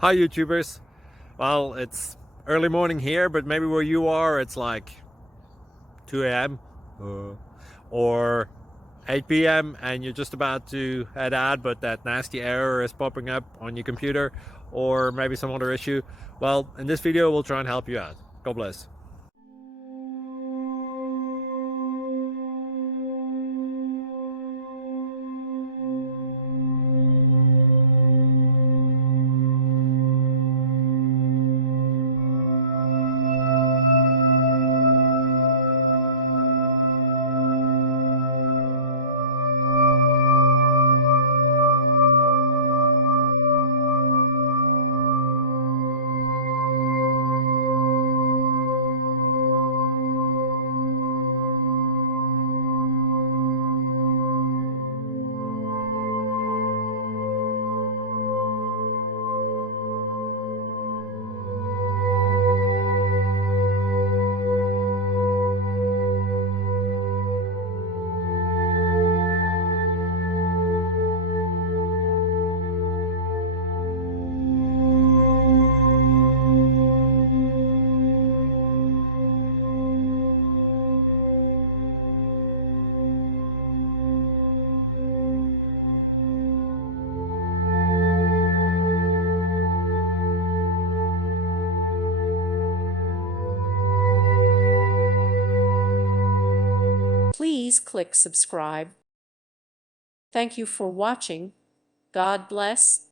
Hi YouTubers. Well, it's early morning here, but maybe where you are it's like 2 a.m. Or 8 p.m. and you're just about to head out, but that nasty error is popping up on your computer, or maybe some other issue. Well, in this video we'll try and help you out. God bless. Please click subscribe. Thank you for watching. God bless.